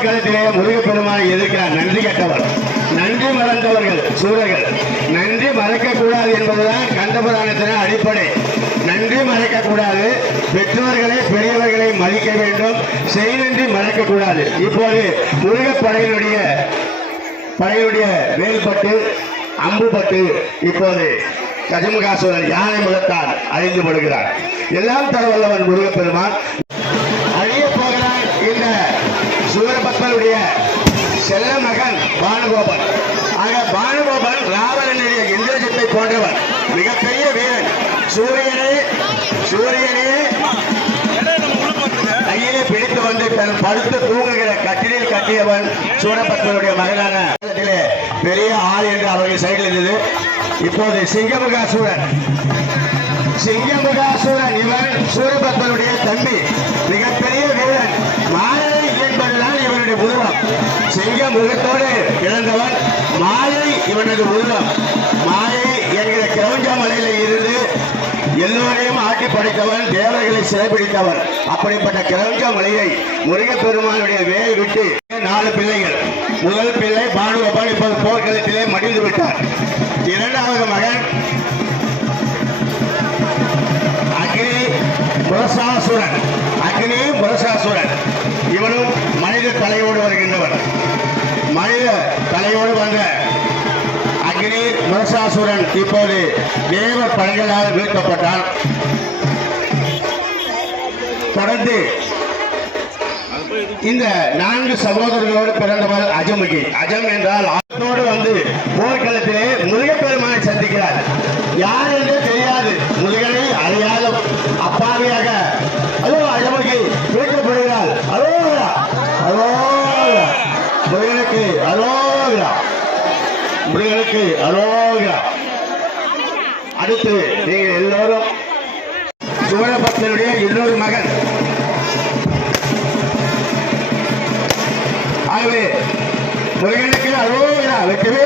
போர்க்களத்திலே முருகப்பெருமானை எதிர்க்கிறார். நன்றி கட்டவர், நன்றி மறந்தவர்கள் சூரர்கள். நன்றி மறக்கக்கூடாது என்பதுதான் கண்டபுராணத்தின் அடிப்படை. நன்றி மறக்கக்கூடாது, பெற்றோர்களை பெரியவர்களை மதிக்க வேண்டும், செய்நன்றி மறக்கக்கூடாது. இப்போது முருகப்படையினுடைய வேல்பட்டு அம்புபட்டு இப்போது கஜமுகாசுரன் யானை முகத்தால் அழிந்து படுகிறார். எல்லாம் தரவல்லவன் முருகப்பெருமான் அழிய போகிறான். இந்த சூரபத்மனுடைய செல்ல மகன் பானுகோபன். ஆக பானுகோபன் ராவணனுடைய இந்திரஜித்தை போன்றவன், மிகப்பெரிய வீரன். சூரியனே கையிலே பிடித்து வந்து படுத்து தூங்குகிற கட்டிலில் கட்டியவன் சூரபத்மனுடைய மகனான பெரிய ஆள் என்று அவர்கள் சைடில் இருந்தது. இப்போது சிங்கமுகாசூரன் இவன் சூரபத்மனுடைய தம்பி, மிகப்பெரிய வீரன். மாயை என்பதுதான் இவனுடைய உருவம். சிங்க முகத்தோடு இழந்தவன் மாயை இவனது உருவம். மாயை என்கிற கிரௌஞ்ச மலையில இருந்து எல்லோரையும் ஆட்டி படைத்தவன், தேவர்களை சிறைபிடித்தவன். அப்படிப்பட்ட கிரௌஞ்ச மலையை முருகப்பெருமானுடைய வேலை விட்டு 4 பிள்ளைகள். முதல் பிள்ளை பானுகோபன் இப்போது போர்க்களத்திலே மடிந்து விட்டார். இரண்டாவது மகன் அக்னி முரசாசுரன். இவனும் மனித தலையோடு வருகின்றவன். மனித தலையோடு வந்த அக்னி முரசாசுரன் இப்போது தேவ படைகளால் வீழ்த்தப்பட்டான். தொடர்ந்து இந்த 4 சகோதரர்களோடு பிறந்தவர் அஜமுகி. அஜம் என்றால் ஆத்தோடு வந்து போர்க்களத்திலே முருகப்பெருமானை சந்திக்கிறார். யார் என்று தெரியாது, முருகனை அறியாத அப்பாவியாக அதோ அஜமுகி வீழ்த்தப்படுகிறார். முருகனுக்கு அரோகரா. அடுத்து நீங்கள் எல்லோரும் சூரபத்மனுடைய இன்னொரு மகன். ஆகவே முருகனுக்கு அரோகரா. வெற்றிவே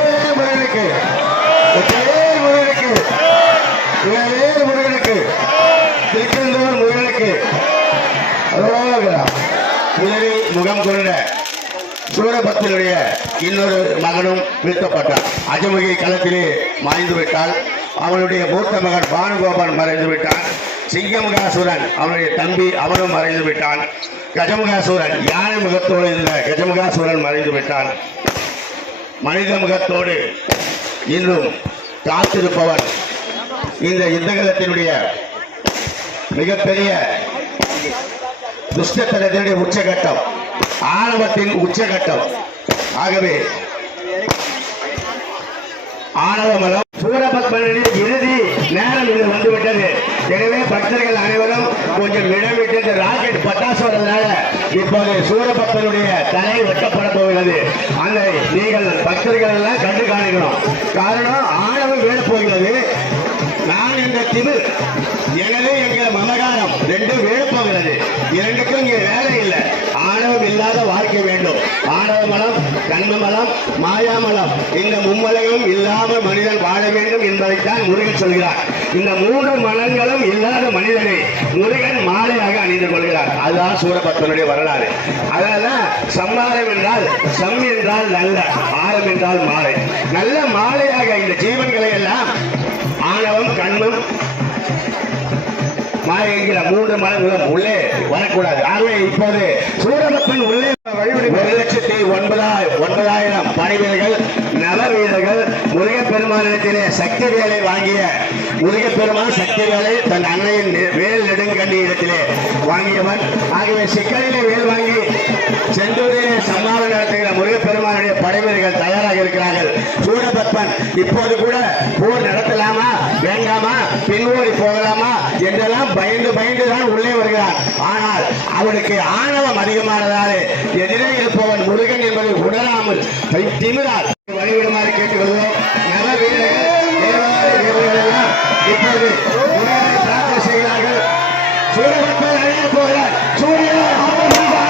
முருகனுக்கு, திருச்செந்தூர் முருகனுக்கு அரோகரா. முதலி முகம் கொண்ட சூரபத்மனுடைய இன்னொரு மகனும் வீழ்த்தப்பட்டார். அஜமுகி களத்திலே மாய்ந்து விட்டால். அவனுடைய மூத்த மகன் பானுகோபன் மறைந்து விட்டான். சிங்கமுகாசுரன் அவனுடைய தம்பி அவனும் மறைந்து விட்டான். கஜமுகாசுரன் யானை முகத்தோடு இருந்த கஜமுகாசுரன் மறைந்து விட்டான். மனித முகத்தோடு இன்னும் காத்திருப்பவன் இந்த யுத்தகலத்தினுடைய மிகப்பெரிய துஷ்டத்தனத்தினுடைய உச்சகட்டம், ஆணவத்தின் உச்சகட்டம். ஆகவே ஆணவமலம் சூரபத்மனின் இறுதி நேரம் இது வந்துவிட்டது. எனவே பக்தர்கள் அனைவரும் கொஞ்சம் இடமிட்டு இந்த ராக்கெட் பட்டாசு வரதுனால இப்போது சூரபத்மனுடைய தலை வெட்டப்பட போகிறது. அந்த நீங்கள் பக்தர்கள் எல்லாம் கண்டு காணிக்கணும். காரணம் ஆணவம் வீழப் போகிறது. நான் என்ற திமிர், எனவே எங்கள் மமகாரம் ரெண்டும் வீழப்போகிறது. இரண்டுக்கும் இங்கே வேலை இல்லை. ஆணவம் இல்லாத வாழ்க்கை வேண்டும். ஆணவ மலம், கண்ம மலம், மாயாமலம், இந்த மும்மலையும் இல்லாமல் மனிதன் வாழ வேண்டும் என்பதைத்தான் முருகன் சொல்கிறார். இந்த 3 மலங்களும் இல்லாத மனிதனை முருகன் மாலையாக அணிந்து கொள்கிறார். அதுதான் சூரபத்மனுடைய வரலாறு. அதனால சம்மாரம் என்றால் சம் என்றால் நல்ல, ஆரம் என்றால் மாலை. நல்ல மாலையாக இந்த ஜீவன்களை எல்லாம் ஆணவம், கண்மம், மாயை என்கிற 3 மலங்களும் உள்ளே வரக்கூடாது. ஆகவே இப்போது சூரபத்மன் உள்ளே 1,09,000 படை வீரர்கள், நவ வீரர்கள், முருகப்பெருமானிடத்திலே சக்தி வேலை வாங்கிய முருகப்பெருமான் சக்தி வேலை தன் அன்னையின் வேல் நெடுங்கண்டி இடத்திலே வாங்கியவன். ஆகவே சிக்கலிலே வேல் வாங்கி செந்தூரிலே சம்மானம் நடத்துகிற முருகப்பெருமானுடைய படை வீரர்கள் தயாராக இருக்கிறார்கள். சூரபத்மன் இப்போது கூட போர் நடத்தலாமா வேண்டாமா, பின்வோடி போகலாமா என்றெல்லாம் பயந்துதான் உள்ளே வருகிறான். ஆனால் அவனுக்கு ஆணவம் அதிகமானதாலே எதிரே இருப்பவன் முருகன் என்பதை உணராமல் திமிரால் வழிவிடுமாறு கேட்டுக்கொள்வோம். நல வீரர்கள் இப்போது பிரார்த்தனை செய்கிறார்கள். சூரபத்மன் அழிய போகிறார். சூரபத்மா